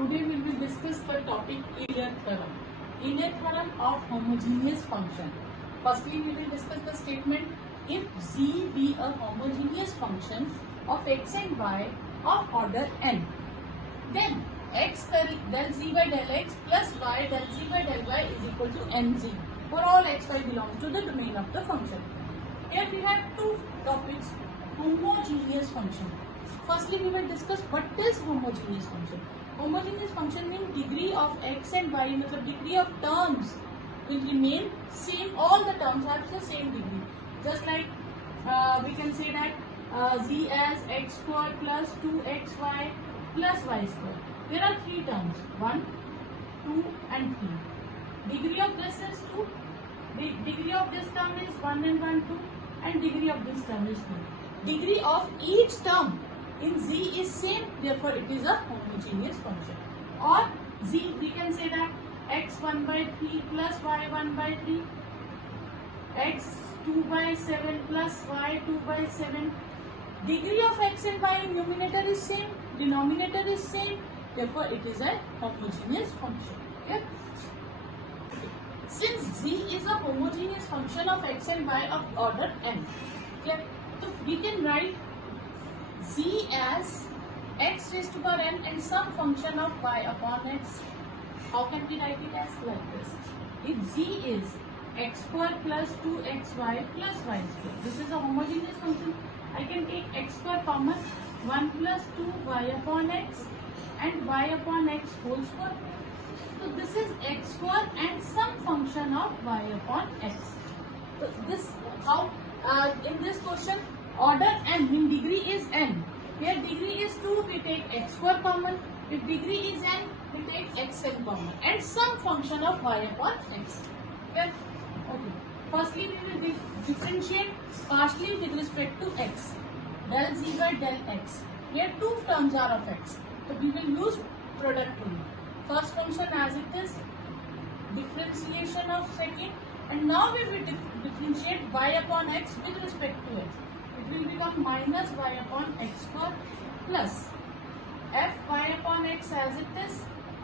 Today we will discuss the topic Euler theorem. Euler theorem of homogeneous function. Firstly, we will discuss the statement: if z be a homogeneous function of x and y of order n, then x del z by del x plus y del z by del y is equal to nz for all x, y belongs to the domain of the function. Here we have two topics: homogeneous function. Firstly, we will discuss what is homogeneous function. Homogeneous function means degree of x and y, मतलब degree of terms will remain same. All the terms have the same degree. Just like we can say that z as x square plus 2xy plus y square. There are three terms: 1, 2 and 3. Degree of this is 2. The degree of this term is 1 and 1, 2, and degree of this term is 2. Degree of each term in z is same, therefore it is a homogeneous function. Or z, we can say that x 1 by 3 plus y 1 by 3, x 2 by 7 plus y 2 by 7. Degree of x and y in numerator is same, denominator is same, therefore it is a homogeneous function. Okay? Since z is a homogeneous function of x and y of order n, okay, so we can write z as x raised to power n and some function of y upon x. How can we write it as like this? If z is x square plus 2xy plus y square, this is a homogeneous function. I can take x square common, 1 plus 2y upon x and y upon x whole square. So this is x square and some function of y upon x. So this how in this question order n, mean degree is n. Here degree is 2, we take x square common. If degree is n, we take xn common and some function of y upon x. Okay. Firstly, we will differentiate partially with respect to x. Del z by del x. Here two terms are of x, so we will use product rule. First function as it is, differentiation of second, and now we will differentiate y upon x with respect to x. It will become minus y upon x square plus f y upon x as it is,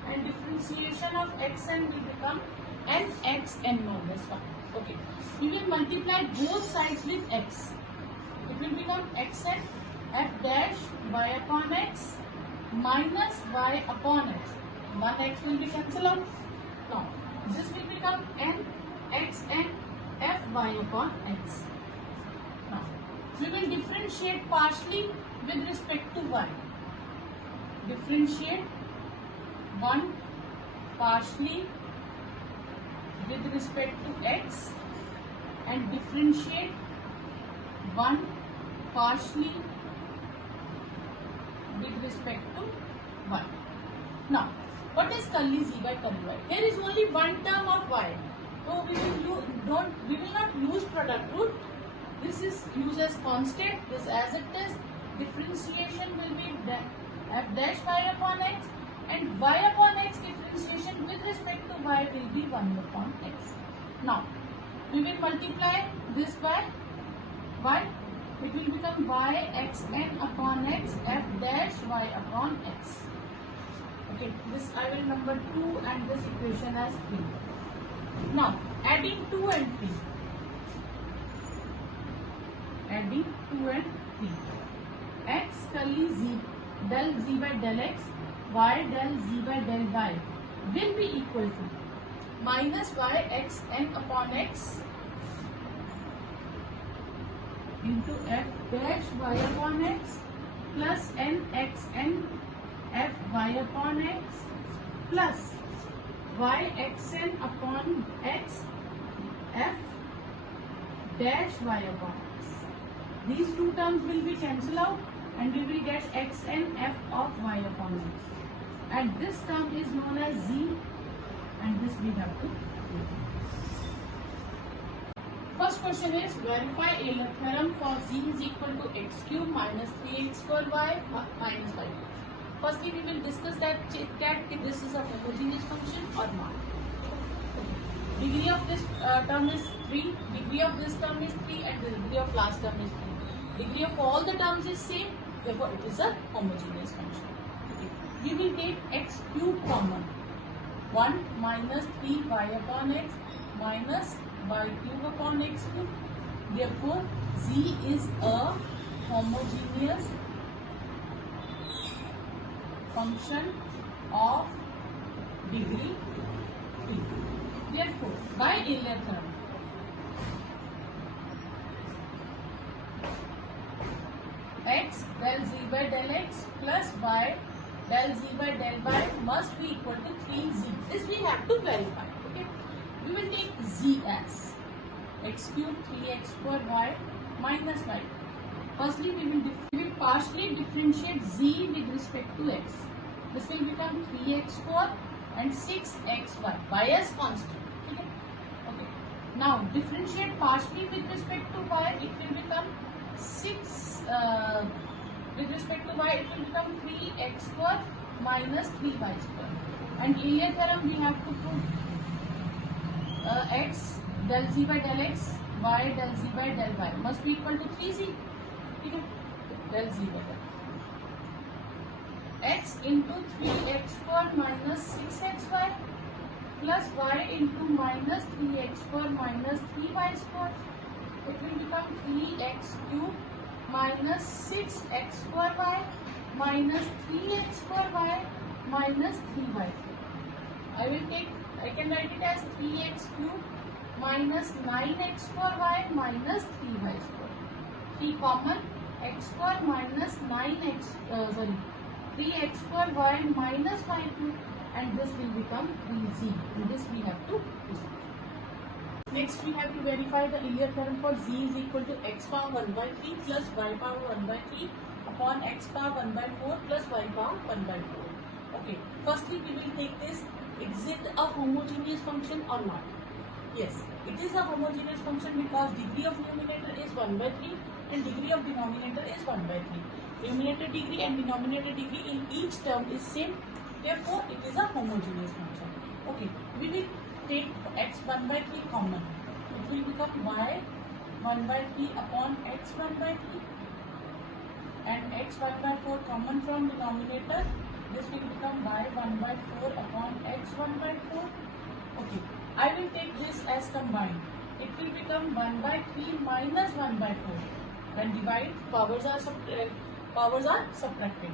and differentiation of xn will become n x n minus 1. Okay, we will multiply both sides with x. It will become xn f dash y upon x minus y upon x. 1x will be cancelled out. Now this will become n xn f y upon x. Now we will differentiate partially with respect to y. Differentiate 1 partially with respect to x and differentiate 1 partially with respect to y. Now what is curly z by curly y? There is only one term of y, so we will not use product rule. This is used as constant. This as it is. Differentiation will be f dash y upon x, and y upon x differentiation with respect to y will be 1 upon x. Now we will multiply this by y. It will become y x n upon x f dash y upon x. Okay, this I will number 2 and this equation as 3. Now adding 2 and 3. Adding 2 and 3. X curly z del z by del x, y del z by del y will be equal to minus y x n upon x into f dash y upon x plus n x n f y upon x plus y x n upon x f dash y upon x. These two terms will be cancelled out and we will get x n f of y upon x. And this term is known as z, and this we have to do. First question is verify Euler theorem for z is equal to x cube minus 3x square y minus 5. Firstly, we will discuss that if this is a homogeneous function or not. Degree of this term is 3, degree of this term is 3, and the degree of last term is 3. Degree of all the terms is same, therefore it is a homogeneous function. Okay. We will take x cube 1 minus 3y upon x minus y cube upon x cube. Therefore, z is a homogeneous function of degree 3. Therefore, by Euler theorem, x del z by del x plus y del z by del y must be equal to 3z. This we have to verify. Okay, we will take z as x cube 3x square y minus y. Firstly, we will partially differentiate z with respect to x. This will become 3x square and 6xy. Y as constant. Okay. Okay. Now differentiate partially with respect to y. It will become 6. With respect to y, it will become 3x square minus 3y square. And Euler theorem, we have to put x del z by del x, y del z by del y must be equal to 3z. Okay. Del z by del x into 3x square minus 6xy plus y into minus 3x square minus 3y square. It will become 3x cube minus 6x square y minus 3x square y minus 3y. I can write it as 3x cube minus 9x square y minus 3y square. 3 common, x square minus 3x square y minus y cube, and this will become 3z. And this we have to do. Next, we have to verify the Euler theorem for z is equal to x power 1 by 3 plus y power 1 by 3 upon x power 1 by 4 plus y power 1 by 4. Okay, firstly we will take this, is it a homogeneous function or not? Yes, it is a homogeneous function because degree of numerator is 1 by 3 and degree of denominator is 1 by 3. Numerator degree and denominator degree in each term is same, therefore it is a homogeneous function. Okay, we will take x 1 by 3 common. It will become y 1 by 3 upon x 1 by 3 and x 1 by 4 common from denominator. This will become y 1 by 4 upon x 1 by 4. Okay, I will take this as combined. It will become 1 by 3 minus 1 by 4. When divide, powers are subtracted.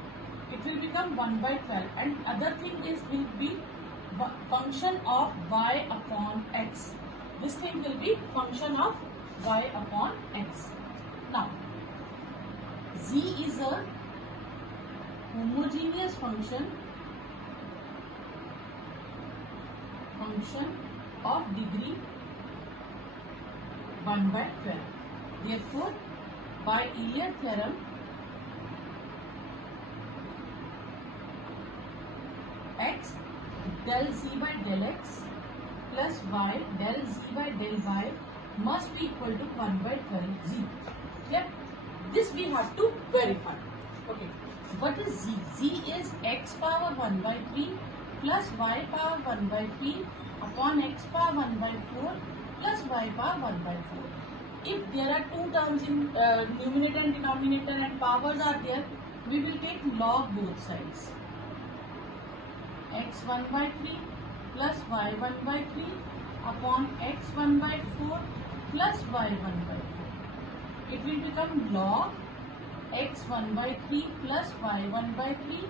It will become 1 by 12, and other thing is will be function of y upon x. This thing will be function of y upon x. Now, z is a homogeneous function of degree 1 by 12. Therefore, by Euler theorem, x del z by del x plus y del z by del y must be equal to 1 by 12 z. Yep, this we have to verify. Okay, what is z? Z is x power 1 by 3 plus y power 1 by 3 upon x power 1 by 4 plus y power 1 by 4. If there are two terms in numerator and denominator and powers are there, we will take log both sides. X 1 by 3 plus y 1 by 3 upon x 1 by 4 plus y 1 by 4. It will become log x 1 by 3 plus y 1 by 3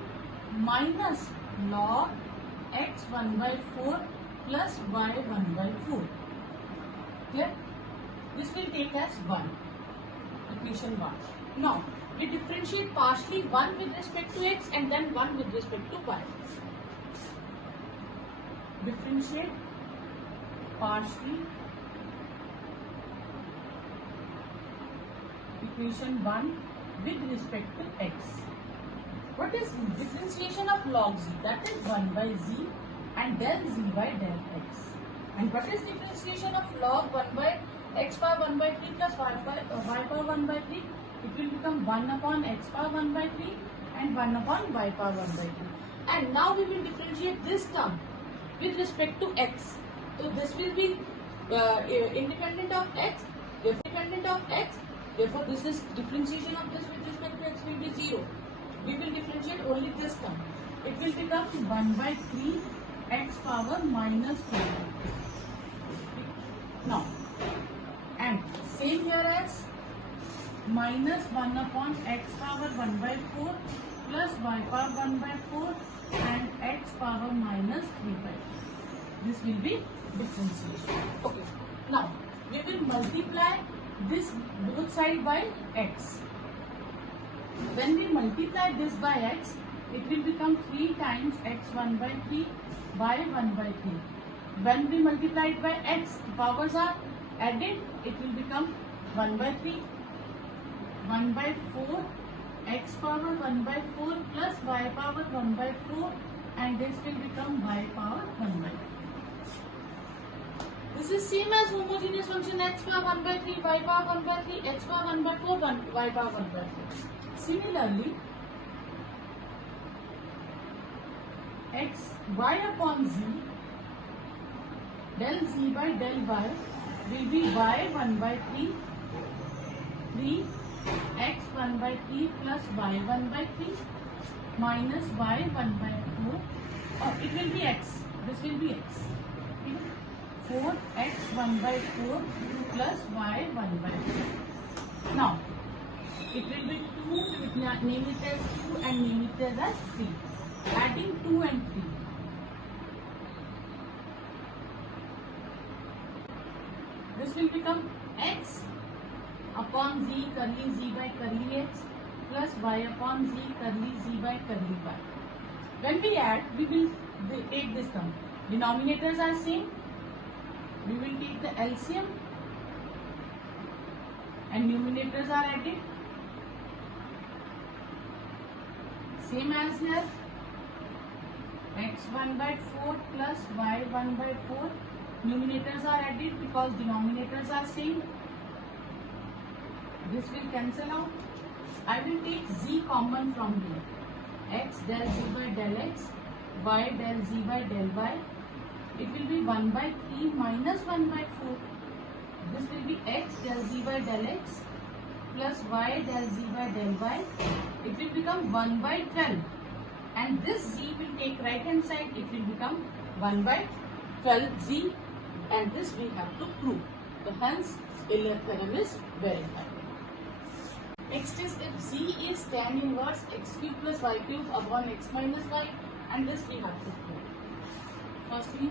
minus log x 1 by 4 plus y 1 by 4. Clear? This will take as 1. Equation 1. Now, we differentiate partially 1 with respect to x and then 1 with respect to y. Differentiate partially equation 1 with respect to x. What is differentiation of log z? That is 1 by z and del z by del x. And what is differentiation of log 1 by x power 1 by 3 plus y power 1 by 3? It will become 1 upon x power 1 by 3 and 1 upon y power 1 by 3. And now we will differentiate this term with respect to x. So this will be independent of x, therefore this is differentiation of this with respect to x will be 0. We will differentiate only this term. It will become 1 by 3 x power minus 4. Now, and same here as minus 1 upon x power 1 by 4 plus y power 1 by 4 and x power minus 3 by 4. This will be differentiation. Okay. Now, we will multiply this both side by x. When we multiply this by x, it will become 3 times x1 by 3 by 1 by 3. When we multiply it by x, the powers are added, it will become 1 by 3, 1 by 4, x power 1 by 4 plus y power 1 by 4 and this will become y power 1 by 4. This is same as homogeneous function x power 1 by 3, y power 1 by 3, x power 1 by 4, y power 1 by 4. Similarly, y upon z, del z by del y will be y 1 by 3, 3 x 1 by 3 plus y 1 by 3 minus y 1 by 4, or it will be x, this will be x. 4 x 1 by 4 plus y 1 by 4. Now, it will be 2, name it as 2 and name it as 3. Adding 2 and 3. This will become x upon z curly z by curly x plus y upon z curly z by curly y. When we add, we will take this term. Denominators are same. We will take the LCM and numerators are added. Same as here. x1 by 4 plus y1 by 4. Numerators are added because denominators are same. This will cancel out. I will take z common from here. X del z by del x, y del z by del y. It will be 1 by 3 minus 1 by 4. This will be x del z by del x plus y del z by del y. It will become 1 by 12. And this z will take right hand side. It will become 1 by 12z. And this we have to prove. So hence, Euler theorem is verified. Next is if z is tan inverse x cube plus y cube upon x minus y, and this we have to prove. Firstly,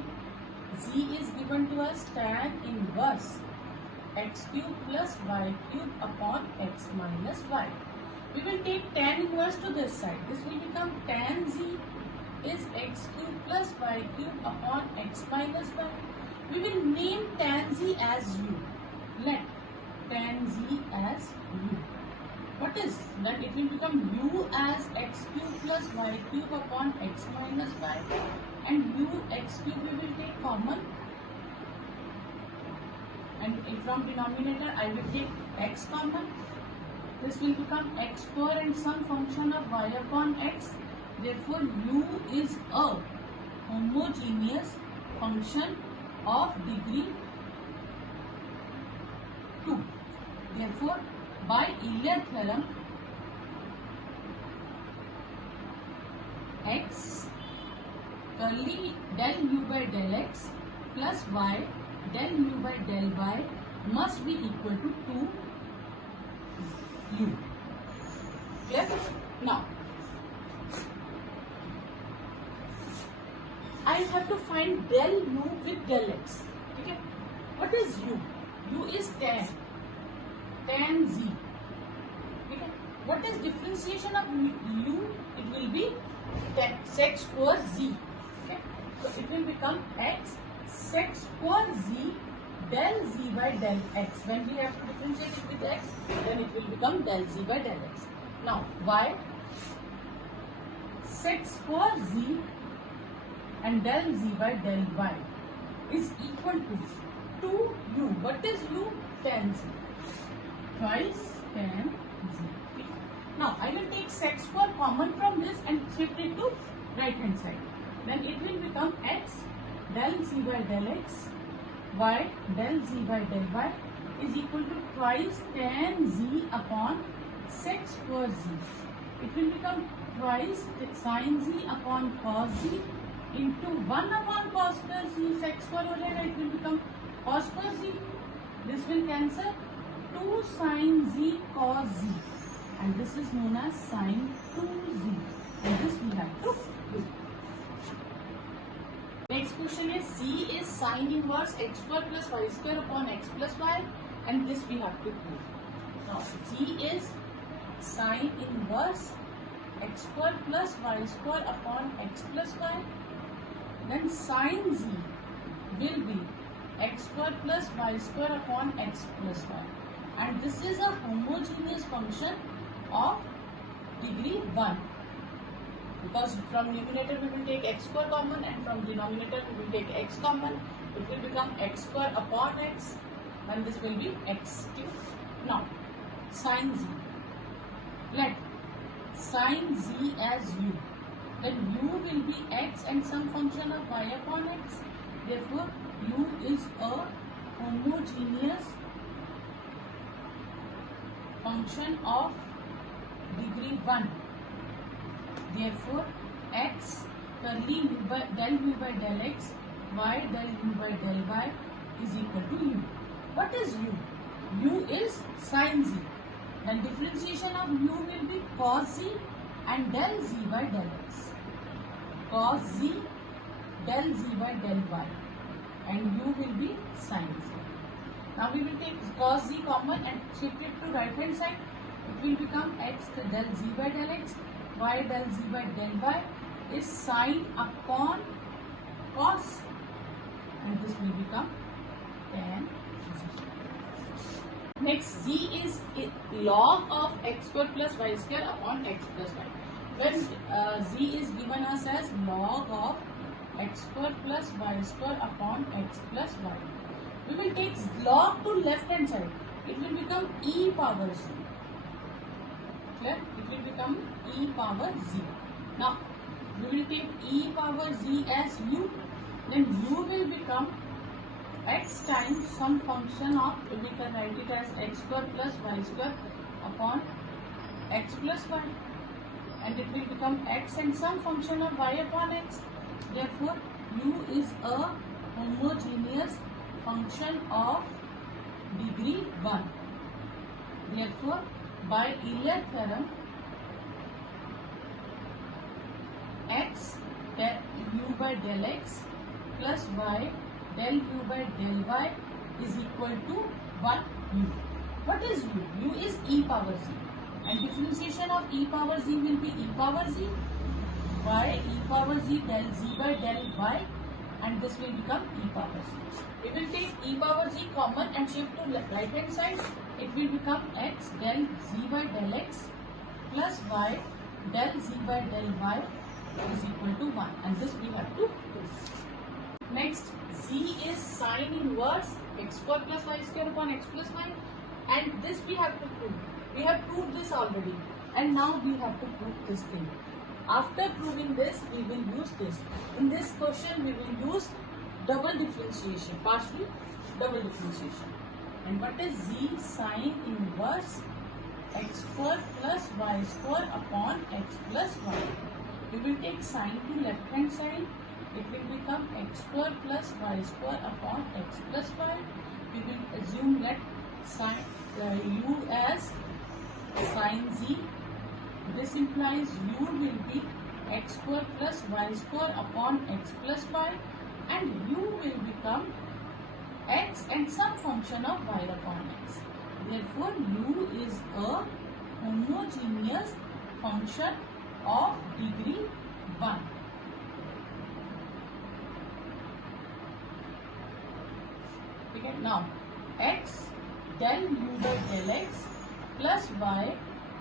z is given to us tan inverse x cube plus y cube upon x minus y. We will take tan inverse to this side. This will become tan z is x cube plus y cube upon x minus y. We will name tan z as u. Let tan z as u. What is? Then it will become u as x cube plus y cube upon x minus y. And u x cube we will take common. And from denominator I will take x common. This will become x square and some function of y upon x. Therefore, u is a homogeneous function of degree 2. Therefore, by Euler theorem, x curly del u by del x plus y del u by del y must be equal to 2u. Clear? Now, I have to find del u with del x. Okay? What is u? U is tan z. Okay? What is differentiation of u? It will be sec square z. Okay? So it will become x sec square z del z by del x. When we have to differentiate it with x, then it will become del z by del x. Now y sec square z and del z by del y is equal to 2u. What is u? Tan z. Twice tan z. Okay. Now I will take sec square common from this and shift it to right hand side. Then it will become x del z by del x, y del z by del y is equal to twice tan z upon sec square z. It will become twice sin z upon cos z into 1 upon cos square z sec square हो जाएगा. It will become cos square z. This will cancel. 2 sin z cos z, and this is known as sin 2z. And this we have to do. Next question is z is sin inverse x square plus y square upon x plus y, and this we have to prove. Now z is sin inverse x square plus y square upon x plus y. Then sin z will be x square plus y square upon x plus y, and this is a homogeneous function of degree 1, because from numerator we will take x square common and from denominator we will take x common. It will become x square upon x, and this will be x cube. Now sin z, let sin z as u, then u will be x and some function of y upon x. Therefore u is a homogeneous function of degree 1. Therefore x curly u by del u by del x, y del u by del y is equal to u. What is u? U is sin z. Then differentiation of u will be cos z and del z by del x. Cos z del z by del y, and u will be sin z. Now we will take cos z common and shift it to right hand side. It will become x del z by del x, y del z by del y is sin upon cos, and this will become tan z. Next, z is log of x square plus y square upon x plus y. When z is given us as log of x square plus y square upon x plus y, we will take log to left hand side. It will become e power z. Clear? It will become e power z. Now we will take e power z as u. Then u will become x times some function of, we can write it as x square plus y square upon x plus y, and it will become x and some function of y upon x. Therefore u is a homogeneous function of degree 1. Therefore by Euler theorem, x del u by del x plus y del u by del y is equal to 1 u. What is u? U is e power z, and differentiation of e power z will be e power z by e power z del z by del y, and this will become e power z. We will take e power z common and shift to right hand side. It will become x del z by del x plus y del z by del y is equal to 1, and this we have to do. Next, z is sin inverse x square plus y square upon x plus y, and this we have to prove. We have proved this already, and now we have to prove this thing. After proving this, we will use this. In this question, we will use double differentiation, partial double differentiation. And what is z sin inverse x square plus y square upon x plus y? We will take sin to left hand side. It will become x square plus y square upon x plus y. We will assume that sin u as sin z. This implies u will be x square plus y square upon x plus y, and u will become x and some function of y upon x. Therefore u is a homogeneous function of degree 1. Okay, now x del u by del x plus y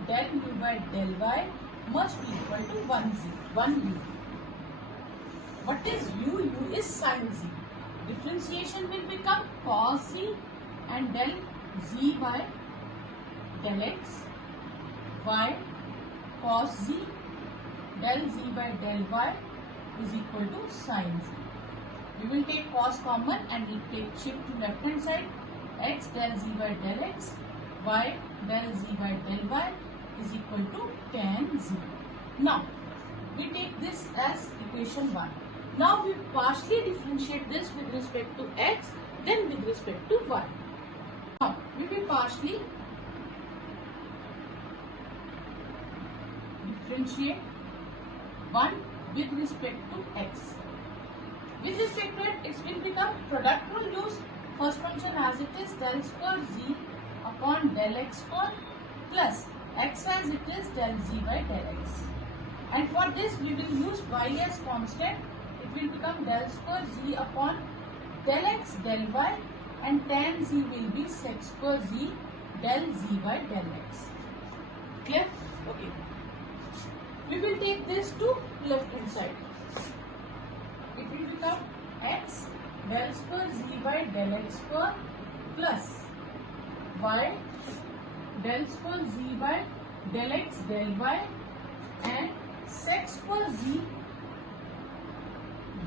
del u by del y must be equal to 1 u. What is u? U is sin z. Differentiation will become cos z and del z by del x, y cos z del z by del y is equal to sin z. We will take cos common and we take shift to left hand side. X del z by del x, y del z by del y is equal to tan z. Now we take this as equation 1. Now we partially differentiate this with respect to x, then with respect to y. Now we will partially differentiate 1 with respect to x. With respect to it, it will become product rule used. First function as it is, del square z upon del x square plus x as it is, del z by del x. And for this we will use y as constant. It will become del square z upon del x del y, and tan z will be sec square z del z by del x. Clear? Okay. We will take this to left hand side. It will become x del square z by del x square plus y del square z by del x del y, and sec square z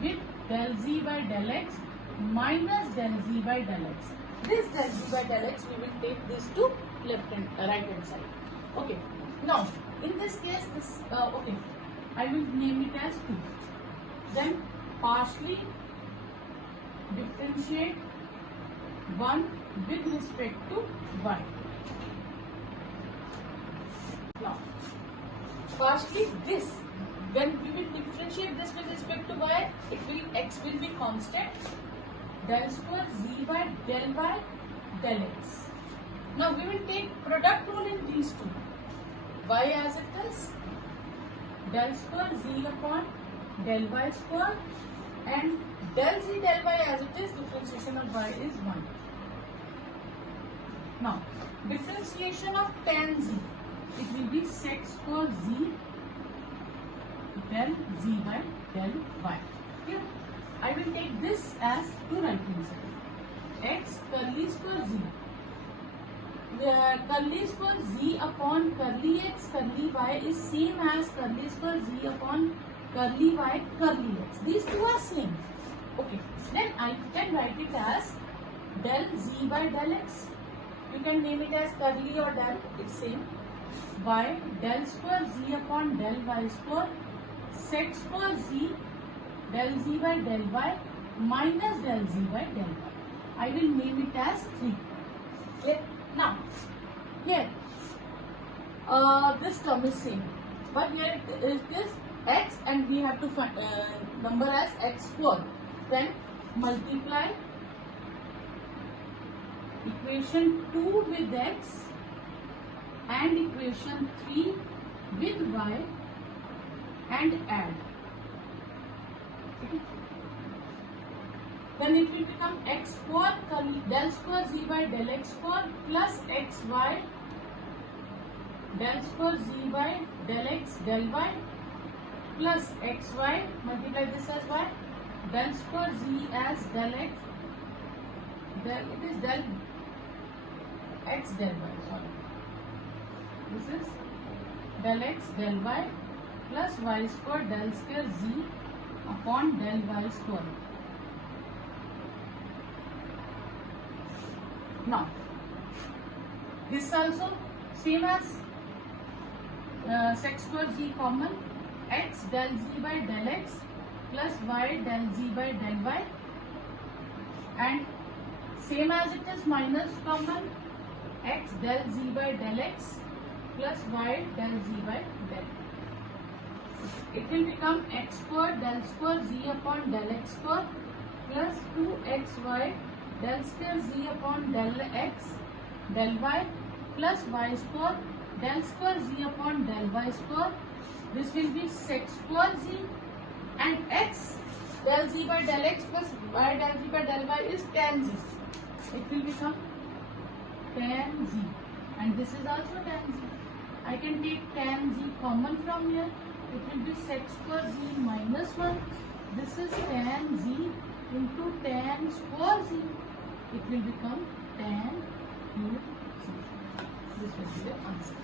with del z by del x minus del z by del x. This del z by del x we will take this to right hand side. Okay. Now in this case, this okay, I will name it as 2. Then partially differentiate 1 with respect to y. Now partially this, when we will differentiate this with respect to y, x will be constant, del square z by del y del x. Now we will take product rule in these two. Y as it is, del square z upon del y square, and del z del y as it is, differentiation of y is 1. Now differentiation of tan z, it will be sec square z del z by del y. Here I will take this as to right hand side. X curly square z, curly square z upon curly x curly y is same as curly square z upon curly y curly x. These two are same. Okay. Then I can write it as del z by del x. You can name it as curly or del. It's same. Y del square z upon del y square sec square z del z by del y minus del z by del y. I will name it as 3. Okay. Now, here, this term is same, but here it is x and we have to find number as x square. Then multiply equation 2 with x and equation 3 with y and add. Okay. Then it will become x square del square z by del x square plus xy del square z by del x del y plus xy, multiply this as y, del square z as del x, it is del x del y, sorry. This is del x del y plus y square del square z upon del y square. Now, this also same as sec square z common, x del z by del x plus y del z by del y, and same as it is minus common, x del z by del x plus y del z by del. It will become x square del square z upon del x square plus 2xy del square z upon del x del y plus y square del square z upon del y square. This will be sec square z, and x del z by del x plus y del z by del y is tan z. It will become tan z, and this is also tan z. I can take tan z common from here. It will be sec square z minus 1. This is tan z into tan square z. It will become tan u z. This will be the answer.